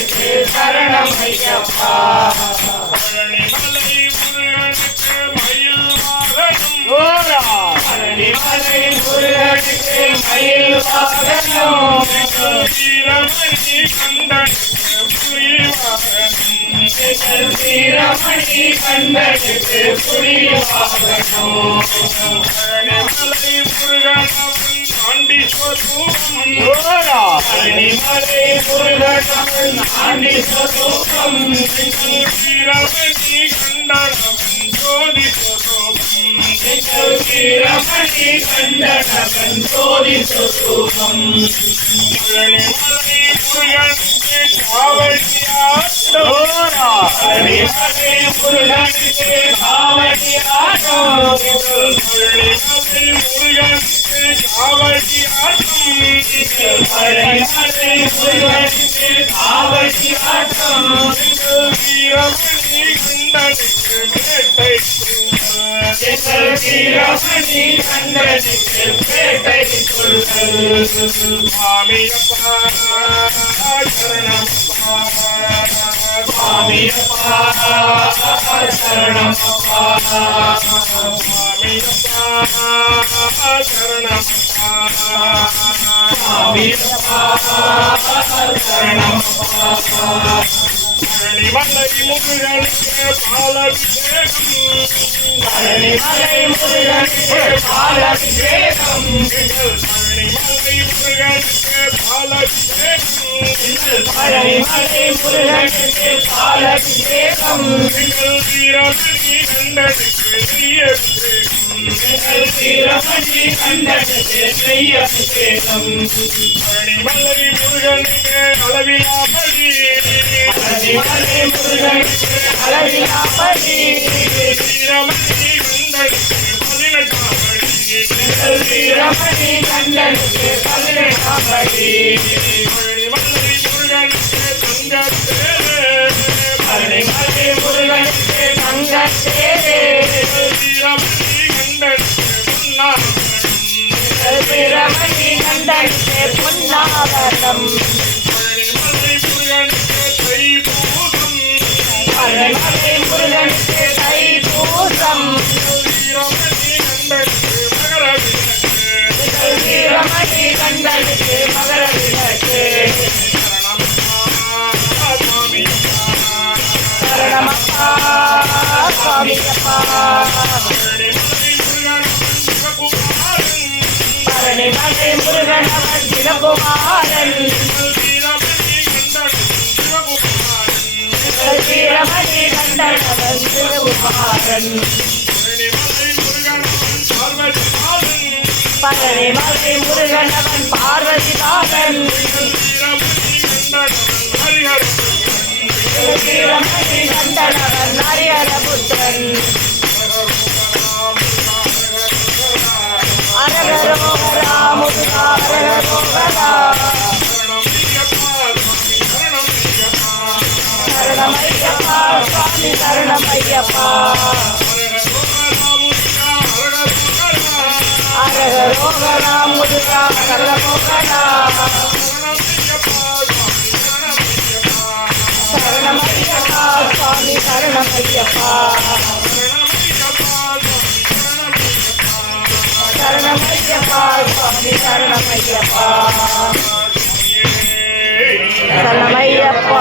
முருகனுக்கு சரணம் ஐயப்பா. பழனிமலை முருகனுக்கு மயில் வாகனம். பழனிமலை முருகனுக்கு மயில் வாகனம். வீரமணி கண்டனுக்கு புலி வாகனம். வீரமணி கண்டனுக்கு புலி வாகனம். பழனிமலை முருகனவன் ஆண்டி சொரூபம். பழனிமலை முருகனவன் ஆண்டி சொரூபம். வீரமணி கண்டனவன் ஜோதி சொரூபம். வீரமணி கண்டனவன் ஜோதி சொரூபம். பழனிமலை முருகனுக்கு காவடியாட்டம். பழனிமலை முருகனுக்கு காவடியாட்டம். பழனிமலை முருகனுக்கு காவடியாட்டம். பழனிமலை முருகனுக்கு காவடியாட்டம். வீரமணி கண்டனுக்கு வேட்டை வீரமணி கண்டனுக்கு பேட்டை கொள்கள். சுவாமியப்பா சரணமப்பா. சுவாமியப்பா சரணமப்பா. சுவாமியப்பா சரணமப்பா. சுவாமியப்பா சரணமப்பா. பழனிமலை முருகனுக்கு பாலாபிஷேகம். பழனிமலை முருகனுக்கு பாலாபிஷேகம். பழனிமலை முருகனுக்கு பாலாபிஷேகம். பழனிமலை முருகனுக்கு பாலாபிஷேகம். வீரமணி கண்டனுக்கு நெய்யபிஷேகம். வீரமணி கண்டனுக்கு நெய்யபிஷேகம். பழனிமலை முருகனுக்கு அளவிலாபடி. பழனிமலை முருகனுக்கு அளவிலாபடி. வீரமணி கண்டனுக்கு 18ஆம் படி. வீரமணி கண்டனுக்கு 18ஆம் படி. பழனிமலை முருகனுக்கு தங்கத்தேர். பழனிமலை முருகனுக்கு தங்கத்தேர். வீரமணி கண்டனுக்கு பொன்னாபரணம். வீரமணி கண்டனுக்கு பொன்னாபரணம். பழனிமலை முருகனுக்கு தைப்பூசம். பழனிமலை முருகனுக்கு தைப்பூசம். வீரமணி கண்டனுக்கு மகரவிளக்கு. வீரமணி கண்டனுக்கு மகர விளக்கு. சரணமப்பா சுவாமியப்பா. பழனிமலை முருகனவன் சிவகுமாரன். வீரமணி கண்டனவன் சிவகுமாரன். பழனிமலை முருகனவன் பார்வதிநாதன். வீரமணி கண்டனவன் ஹரிஹரபுத்திரன். அரகரோகரா முருகா அரகரோகரா. சரணமையப்பா சுவாமி சரணமையப்பா. அரகரோகரா முருகா அரகரோகரா. சரணமையப்பா சுவாமி சரணமையப்பா. சரணமையப்பா சுவாமி சரணமையப்பா. சரணமையப்பா